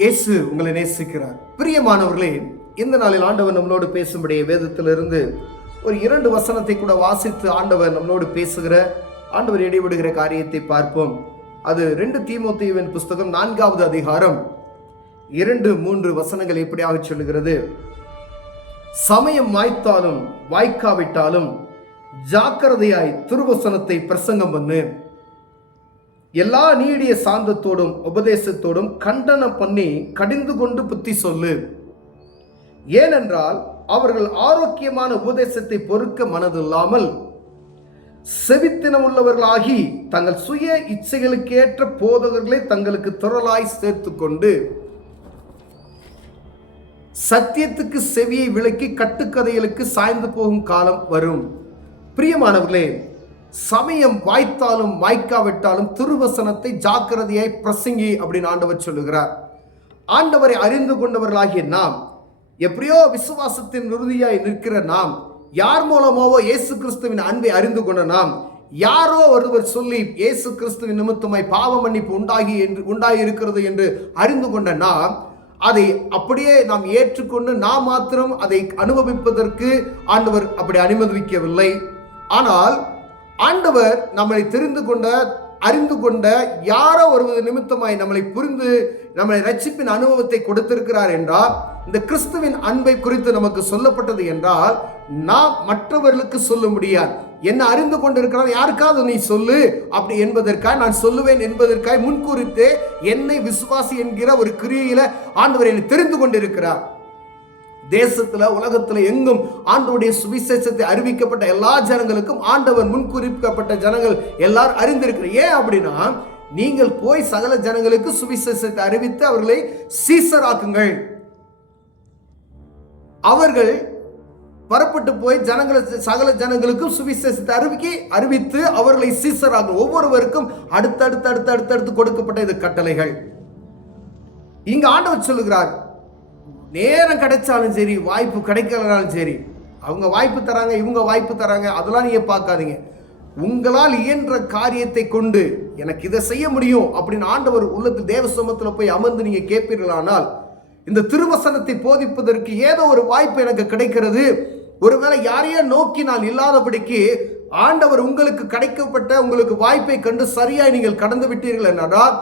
இயேசு உங்களை நேசிக்கிறார். பிரியமானவர்களே, இந்த நாளில் ஆண்டவர் நம்மளோடு பேசும்படிய வேதத்திலிருந்து ஒரு 2 வசனத்தை கூட வாசித்து ஆண்டவர் நம்மளோடு பேசுகிற, ஆண்டவர் இடைவிடுகிற காரியத்தை பார்ப்போம். அது 2 தீமோத்தேயுவின் புஸ்தகம் 4வது அதிகாரம் 2-3 வசனங்கள் எப்படியாக சொல்லுகிறது. சமயம் வாய்த்தாலும் வாய்க்காவிட்டாலும் ஜாக்கிரதையாய் திருவசனத்தை பிரசங்கம் பண்ணு. எல்லா நீடிய சாந்தத்தோடும் உபதேசத்தோடும் கண்டனம் பண்ணி கடிந்து கொண்டு புத்தி சொல்லு. ஏனென்றால் அவர்கள் ஆரோக்கியமான உபதேசத்தை பொறுக்க மனதில்லாமல் செவித்தினம் உள்ளவர்களாகி தங்கள் சுய இச்சைகளுக்கேற்ற போதகர்களை தங்களுக்கு திரளாய் சேர்த்து கொண்டு சத்தியத்துக்கு செவியை விலக்கி கட்டுக்கதைகளுக்கு சாய்ந்து போகும் காலம் வரும். பிரியமானவர்களே, சமயம் வாய்த்தாலும் வாய்க்காவிட்டாலும் திருவசனத்தை ஜாக்கிரதையாய் பிரசங்கி அப்படின்னு ஆண்டவர் சொல்லுகிறார். ஆண்டவரை அறிந்து கொண்டவர்களாகிய நாம், எப்படியோ விசுவாசத்தின் உறுதியாய் நிற்கிற நாம், யார் மூலமாவோ இயேசு கிறிஸ்துவின் அன்பை அறிந்து கொண்ட நாம், யாரோ ஒருவர் சொல்லி இயேசு கிறிஸ்துவின் நிமித்தமாய் பாவ மன்னிப்பு உண்டாகி இருக்கிறது என்று அறிந்து கொண்ட நாம், அதை அப்படியே நாம் ஏற்றுக்கொண்டு நாம் மாத்திரம் அதை அனுபவிப்பதற்கு ஆண்டவர் அப்படி அனுமதிக்கவில்லை. ஆனால் ஆண்டவர் நம்மளை அறிந்து கொண்ட யாரோ ஒரு நிமித்தமாய் நம்மளை புரிந்து நம்மளை ரட்சிப்பின் அனுபவத்தை கொடுத்திருக்கிறார் என்றால், இந்த கிறிஸ்துவின் அன்பை குறித்து நமக்கு சொல்லப்பட்டது என்றால், நாம் மற்றவர்களுக்கு சொல்ல முடியாது. என்ன அறிந்து கொண்டிருக்கிறார், யாருக்காவது நீ சொல்லு அப்படி என்பதற்காக, நான் சொல்லுவேன் என்பதற்காக முன்கூறித்தே என்னை விசுவாசி என்கிற ஒரு கிரியையில ஆண்டவர் என்னை தெரிந்து கொண்டிருக்கிறார். தேசத்துல உலகத்துல எங்கும் ஆண்டவருடைய சுவிசேஷத்தை அறிவிக்கப்பட்ட எல்லா ஜனங்களுக்கும் ஆண்டவர் முன்குறிக்கப்பட்ட ஜனங்கள் எல்லாரும் அறிந்திருக்கிற. ஏன் அப்படின்னா, நீங்கள் போய் சகல ஜனங்களுக்கு சுவிசேஷத்தை அறிவித்து அவர்களை சீசராக்குங்கள். அவர்கள் புறப்பட்டு போய் சகல ஜனங்களுக்கும் சுவிசேஷத்தை அறிவித்து அவர்களை சீசராக்கும். ஒவ்வொருவருக்கும் அடுத்தடுத்து கொடுக்கப்பட்ட இது கட்டளைகள். இங்க ஆண்டவர் சொல்லுகிறார், நேரம் கிடைச்சாலும் சரி, வாய்ப்பு கிடைக்கலனாலும் சரி, அவங்க வாய்ப்பு தராங்க, இவங்க வாய்ப்பு தராங்க, அதெல்லாம் நீங்க பார்க்காதீங்க. உங்களால் இயன்ற காரியத்தை கொண்டு எனக்கு இதை செய்ய முடியும் அப்படின்னு ஆண்டவர் உள்ளத்தில் தேவ சமூகத்தில் போய் அமர்ந்து நீங்க கேட்பீர்களானால், இந்த திருவசனத்தை போதிப்பதற்கு ஏதோ ஒரு வாய்ப்பு எனக்கு கிடைக்கிறது. ஒருவேளை யாரையோ நோக்கி நான் இல்லாதபடிக்கு ஆண்டவர் உங்களுக்கு கிடைக்கப்பட்ட உங்களுக்கு வாய்ப்பை கண்டு சரியாய் நீங்கள் கடந்து விட்டீர்கள் என்றால்,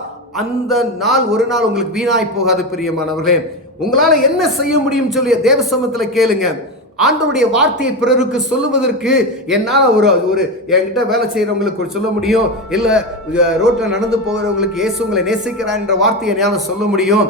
அந்த நாள் ஒரு நாள் உங்களுக்கு வீணாய் போகாது. பிரியமானவர்களே, உங்களால என்ன செய்ய முடியும் சொல்லி தேவ சமூகத்தில் கேளுங்க. ஆண்டவருடைய வார்த்தையை பிறருக்கு சொல்லுவதற்கு என்னால் ஒரு என்கிட்ட வேலை செய்கிறவங்களுக்கு சொல்ல முடியும், இல்லை ரோட்டில் நடந்து போகிறவங்களுக்கு இயேசு உங்களை நேசிக்கிறார் என்ற வார்த்தையை என்னால் சொல்ல முடியும்,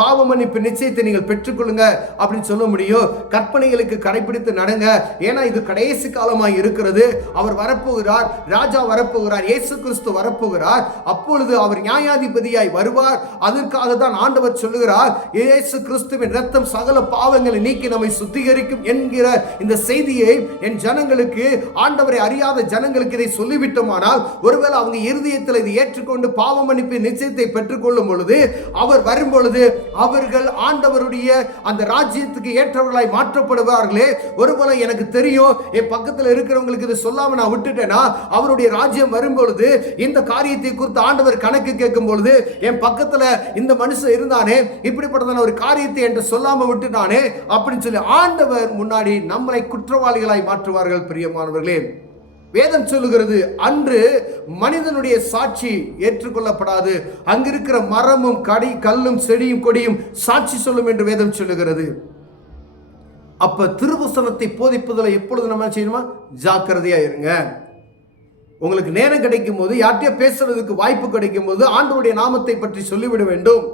பாவ மன்னிப்பு நிச்சயத்தை நீங்கள் பெற்றுக்கொள்ளுங்க அப்படின்னு சொல்ல முடியும், கற்பனைகளுக்கு கடைபிடித்து நடங்க, ஏன்னா இது கடைசி காலமாக இருக்கிறது, அவர் வரப்போகிறார், ராஜா வரப்போகிறார், இயேசு கிறிஸ்து வரப்போகிறார், அப்பொழுது அவர் நியாயாதிபதியாய் வருவார். அதற்காக தான் ஆண்டவர் சொல்லுகிறார், இயேசு கிறிஸ்துவின் இரத்தம் சகல பாவங்களை நீக்கி நம்மை சுத்திகரிக்கும் என்கிற இந்த செய்தியை என் ஜனங்களுக்கு, ஆண்டவரை அறியாத ஜனங்களுக்கு இதை சொல்லிவிட்டோமானால், ஒருவேளை அவங்க இருதயத்தில் இதை ஏற்றுக்கொண்டு பாவ மன்னிப்பு நிச்சயத்தை பெற்றுக்கொள்ளும் பொழுது, அவர் வரும் பொழுது அவர்கள் ஆண்டவருடைய அந்த ராஜ்யத்துக்கு ஏற்றவர்களாய் மாற்றப்படுவார்களே. ஒருவேளை எனக்கு தெரியும், என் பக்கத்தில் இருக்கிறவங்களுக்கு இதை சொல்லாம நான் விட்டுட்டேனா, அவருடைய ராஜ்யம் வரும் பொழுது இந்த காரியத்தை குறித்து ஆண்டவர் கணக்கு கேட்கும் பொழுது, என் பக்கத்தில் இந்த மனுஷன் இருந்தானே, இப்படிப்பட்டதான ஒரு காரியத்தை என்று சொல்லாம விட்டுட்டானே அப்படின்னு சொல்லி ஆண்டவர் முன்னாடி நம்மளை குற்றவாளிகளாய் மாற்றுவார்கள். பிரியமானவர்களே, வேதம் சொல்லுகிறது, அன்று மனிதனுடைய சாட்சி ஏற்றுக்கொள்ளப்படாது, அங்கிருக்கிற மரமும் கல்லும் செடியும் கொடியும் சாட்சி சொல்லும் என்று வேதம் சொல்லுகிறது. அப்ப திருவசனத்தை போதிப்பதில் எப்பொழுது நம்ம செய்யணுமா, ஜாக்கிரதையா இருங்க. உங்களுக்கு நேரம் கிடைக்கும் போது, யார்கிட்டயோ பேசுறதுக்கு வாய்ப்பு கிடைக்கும் போது ஆண்டவருடைய நாமத்தை பற்றி சொல்லிவிட வேண்டும்.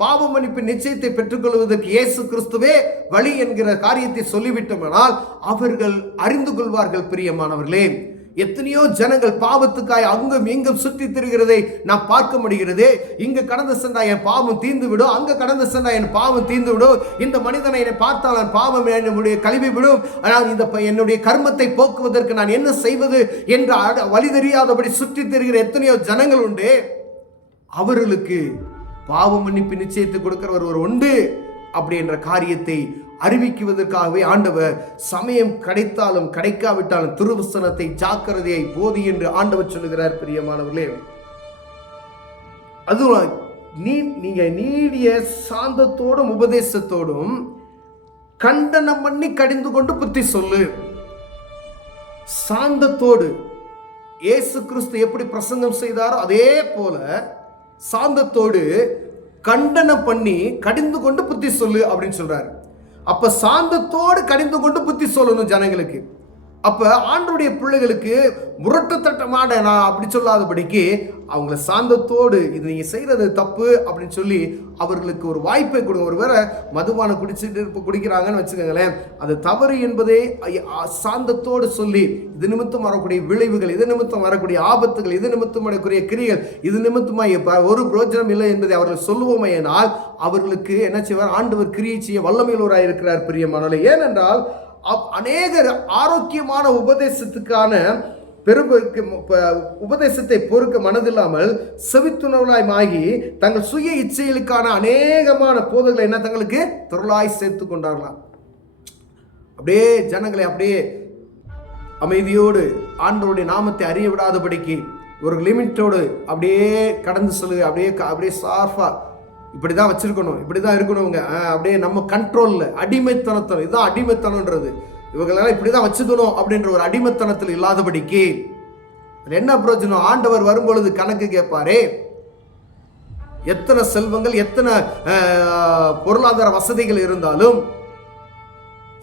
பாவ மன்னிப்பு நிச்சயத்தை பெற்றுக்கொள்வதற்கு இயேசு கிறிஸ்துவே வழி என்கிற காரியத்தை சொல்லிவிட்டோமானால் அவர்கள் அறிந்து கொள்வார்கள். பிரியமானவர்களே, எத்தனையோ ஜனங்கள் பாவத்துக்காய் அங்கும் இங்கும் சுற்றி திரிகிறதை நாம் பார்க்க முடிகிறது. இங்கு கடந்து சென்றா என் பாவம் தீர்ந்து விடும், அங்க கடந்து சென்றா என் பாவம் தீர்ந்து விடும், இந்த மனிதனை என்னை பார்த்தால் நான் பாவம் என்னுடைய கழுவி விடும், ஆனால் இந்த என்னுடைய கர்மத்தை போக்குவதற்கு நான் என்ன செய்வது என்று வழி தெரியாதபடி சுற்றி திரிகிற எத்தனையோ ஜனங்கள் உண்டு. அவர்களுக்கு பாவ மன்னிப்பு நிச்சயத்தை கொடுக்கிறவர் ஒரு உண்டு அப்படி என்ற காரியத்தை அறிவிக்குவதற்காகவே ஆண்டவர் சமயம் கிடைத்தாலும் கிடைக்காவிட்டாலும் திருவசனத்தை ஜாக்கிரதையை போதி என்று ஆண்டவர் சொல்லுகிறார். பிரியமானவர்களே, அது நீங்க நீடிய சாந்தத்தோடும் உபதேசத்தோடும் கண்டனம் பண்ணி கடிந்து கொண்டு புத்தி சொல்லு. சாந்தத்தோடு இயேசு கிறிஸ்து எப்படி பிரசங்கம் செய்தாரோ அதே போல சாந்தத்தோடு கண்டனம் பண்ணி கடிந்து கொண்டு புத்தி சொல்லு அப்படின்னு சொல்றாரு. அப்ப சாந்தத்தோடு கடிந்து கொண்டு புத்தி சொல்லணும் ஜனங்களுக்கு. அப்ப ஆண்டவருடைய பிள்ளைகளுக்கு முரட்டுத்தட்டமான நான் அப்படி சொல்லாதபடிக்கு அவங்கள சாந்தத்தோடு இது நீங்க செய்யறது தப்பு அப்படின்னு சொல்லி அவர்களுக்கு ஒரு வாய்ப்பை கொடுங்க. ஒரு வேற மதுபானம் குடிக்கிறாங்கன்னு வச்சுக்கோங்களேன், அது தவறு என்பதே சாந்தத்தோடு சொல்லி இது நிமித்தம் வரக்கூடிய விளைவுகள், இது நிமித்தம் வரக்கூடிய ஆபத்துகள், இது நிமித்தம் வரக்கூடிய கிரிகள், இது நிமித்தமாய் ஒரு பிரோஜனம் இல்லை என்பதை அவர்கள் சொல்லுவோமையினால் அவர்களுக்கு என்ன செய்வார்? ஆண்டவர் கிரியை செய்ய வல்லமையுள்ளவராய் இருக்கிறார் பிரியமானவர்களே. ஏனென்றால் அநேகர் ஆரோக்கியமான உபதேசத்துக்கான உபதேசத்தை பொறுக்க மனதில்லாமல் செவித்துணர்வுலாய் ஆகி தங்கள் சுய இச்சைகளுக்கான அநேகமான போதங்களை என்ன தங்களுக்கு தொழிலாய் சேர்த்து கொண்டார்களாம். அப்படியே ஜனங்களை அப்படியே அமைதியோடு ஆண்டவருடைய நாமத்தை அறிய விடாதபடிக்கு ஒரு லிமிட்டோடு அப்படியே கடந்து சொல்லுங்க. அப்படியே சார்ஃபா இப்படி தான் வச்சிருக்கணும், இப்படி தான் இருக்கணுங்க, அப்படியே நம்ம கண்ட்ரோலில் அடிமைத்தனத்தனம். இதுதான் அடிமைத்தனம்ன்றது. இவங்களெல்லாம் இப்படி தான் வச்சுக்கணும் அப்படின்ற ஒரு அடிமைத்தனத்தில் இல்லாதபடிக்கு என்ன பிரயோஜனம்? ஆண்டவர் வரும்பொழுது கணக்கு கேட்பாரே. எத்தனை செல்வங்கள், எத்தனை பொருளாதார வசதிகள் இருந்தாலும்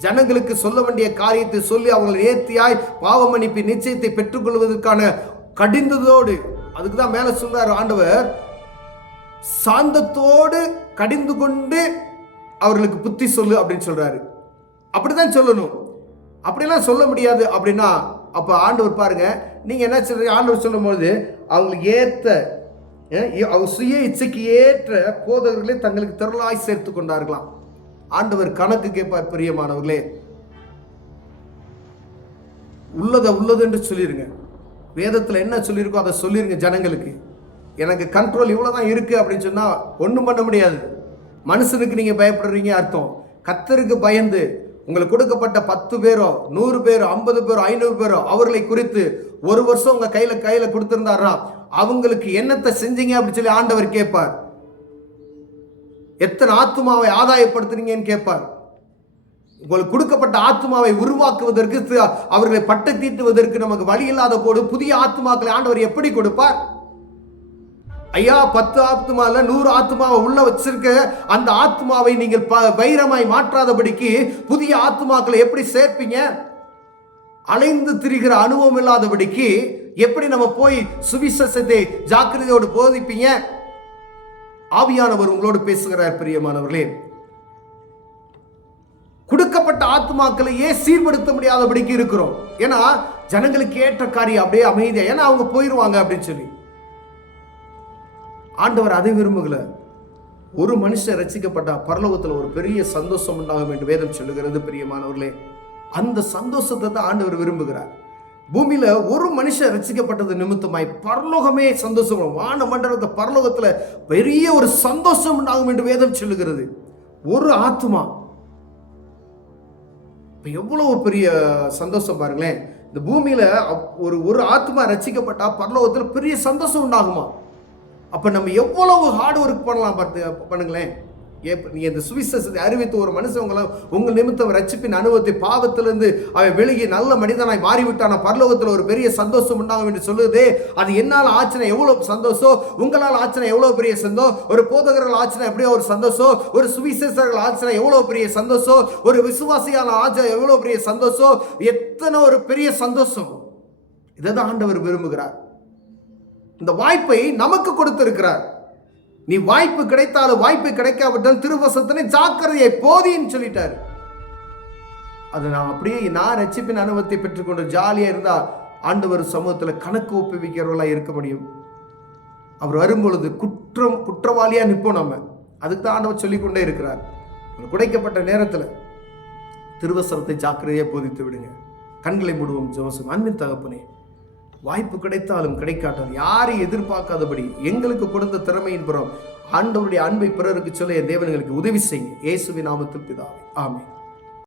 ஜனங்களுக்கு சொல்ல வேண்டிய காரியத்தை சொல்லி அவங்களை நேர்த்தியாய் பாவ மன்னிப்பு நிச்சயத்தை பெற்றுக்கொள்வதற்கான கடிந்ததோடு, அதுக்கு தான் மேல சொல்றாரு ஆண்டவர், சாந்தத்தோடு கடிந்து கொண்டு அவர்களுக்கு புத்தி சொல்லு அப்படின்னு சொல்றாரு. அப்படிதான் சொல்லணும். அப்படிலாம் சொல்ல முடியாது அப்படின்னா அப்ப ஆண்டவர் பாருங்க, நீங்க என்ன சொல்றீங்க? ஆண்டவர் சொல்லும் போது அவங்களுக்கு ஏற்ற அவங்க சுய இச்சைக்கு ஏற்ற போதகர்களே தங்களுக்கு திரளாய் சேர்த்து கொண்டார்களாம். ஆண்டவர் கணக்கு கேட்பார் பிரியமானவர்களே. உள்ளது என்று சொல்லிருங்க. வேதத்துல என்ன சொல்லியிருக்கோ அதை சொல்லிருங்க ஜனங்களுக்கு. எனக்கு கண்ட்ரோல் இவ்வளவுதான் இருக்கு அப்படின்னு சொன்னா ஒன்றும் பண்ண முடியாது. மனுஷனுக்கு நீங்க பயப்படுறீங்க அர்த்தம். கர்த்தருக்கு பயந்து உங்களுக்கு கொடுக்கப்பட்ட 10 பேரோ 100 பேரோ 50 பேரோ 500 பேரோ அவர்களை குறித்து ஒரு வருஷம் உங்க கையில கொடுத்திருந்தாரா அவங்களுக்கு என்னத்தை செஞ்சீங்க அப்படின்னு சொல்லி ஆண்டவர் கேட்பார். எத்தனை ஆத்துமாவை ஆதாயப்படுத்துறீங்கன்னு கேட்பார். உங்களுக்கு கொடுக்கப்பட்ட ஆத்மாவை உருவாக்குவதற்கு அவர்களை பட்டை தீட்டுவதற்கு நமக்கு வழி இல்லாத போது புதிய ஆத்மாக்களை ஆண்டவர் எப்படி கொடுப்பார்? ஐயா 10 ஆத்மால 100 ஆத்மாவை உள்ள வச்சிருக்க அந்த ஆத்மாவை நீங்கள் வைரமாய் மாற்றாதபடிக்கு புதிய ஆத்மாக்களை எப்படி சேர்ப்பீங்க? அலைந்து திரிகிற அனுபவம் இல்லாதபடிக்கு எப்படி நம்ம போய் சுவிசேஷத்தை ஜாக்கிரதையோடு போதிப்பீங்க? ஆவியானவர் உங்களோடு பேசுகிறார் பிரியமானவர்களே. கொடுக்கப்பட்ட ஆத்மாக்களையே சீர்படுத்த முடியாதபடிக்கு இருக்கிறோம். ஏன்னா ஜனங்களுக்கு ஏற்ற காரியம் அப்படியே அமைதியா, ஏன்னா அவங்க போயிடுவாங்க அப்படின்னு சொல்லி. ஆண்டவர் அதை விரும்புகல. ஒரு மனுஷன் ரட்சிக்கப்பட்ட பரலோகத்தில் ஒரு பெரிய சந்தோஷம் உண்டாகும் என்று வேதம் சொல்லுகிறது பிரியமானவர்களே. அந்த சந்தோஷத்தை தான் ஆண்டவர் விரும்புகிறார். பூமியில ஒரு மனுஷன் ரட்சிக்கப்பட்டது நிமித்தமாய் பரலோகமே சந்தோஷம், வான மண்டலத்தை பரலோகத்துல பெரிய ஒரு சந்தோஷம் உண்டாகும் என்று வேதம் சொல்லுகிறது. ஒரு ஆத்மா எவ்வளவு பெரிய சந்தோஷம் பாருங்களேன். இந்த பூமியில ஒரு ஆத்மா ரட்சிக்கப்பட்டா பரலோகத்துல பெரிய சந்தோஷம் உண்டாகுமா? அப்ப நம்ம எவ்வளவு ஹார்ட் ஒர்க் பண்ணலாம் பண்ணுங்களேன். நீ இந்த சுவிசேஷத்தை அறிவித்து ஒரு மனுஷன் உங்கள் நிமித்தம் ரட்சிப்பின் அனுபவத்தை பாவத்திலிருந்து அவன் வெளியே நல்ல மனிதனாய் மாறிவிட்டான பரலோகத்தில் ஒரு பெரிய சந்தோஷம் உண்டாகும் என்று சொல்லுதே. அது என்னால் ஆச்சுனா எவ்வளவு சந்தோஷம், உங்களால் ஆச்சுனா எவ்வளவு பெரிய சந்தோஷம், ஒரு போதகர்கள் ஆச்சுனா எப்படியோ ஒரு சந்தோஷம், ஒரு சுவிசேஷர்கள் ஆச்சுனா எவ்வளவு பெரிய சந்தோஷம், ஒரு விசுவாசியான ஆச்சா எவ்வளவு பெரிய சந்தோஷம், எத்தனை ஒரு பெரிய சந்தோஷம். இதைதான் ஆண்டவர் விரும்புகிறார். இந்த வாய்ப்பை நமக்கு கொடுத்திருக்கிறார். நீ வாய்ப்பு கிடைத்தாலும் வாய்ப்பு கிடைக்காவிட்டால் திருவசத்தினை ஜாக்கிரதையை போதின்னு சொல்லிட்டாரு. அது நான் அப்படியே நான் ரட்சிப்பின் அனுபவத்தை பெற்றுக்கொண்டு ஜாலியா இருந்தா ஆண்டவர் சமூகத்துல கணக்கு ஒப்புவிக்கிறவர்களா இருக்க முடியும். அவர் வரும்பொழுது குற்றவாளியா நிற்போம். நம்ம அதுக்கு தான் ஆண்டவர் சொல்லிக்கொண்டே இருக்கிறார். குடைக்கப்பட்ட நேரத்துல திருவசனத்தை ஜாக்கிரதையா போதித்து விடுங்க. கண்களை மூடுவோம். ஜோசப் அன்பின் தகப்பனே, வாய்ப்பு கிடைத்தாலும் கிடைக்காட்டாலும் யாரையும் எதிர்பார்க்காதபடி எங்களுக்கு கொடுத்த திறமையின் புறம் ஆண்டவருடைய அன்பை பிறருக்கு சொல்ல என் தேவன்களுக்கு உதவி செய்யுங்க. இயேசுவின் நாமத்தில் பிதாவே, ஆமென்.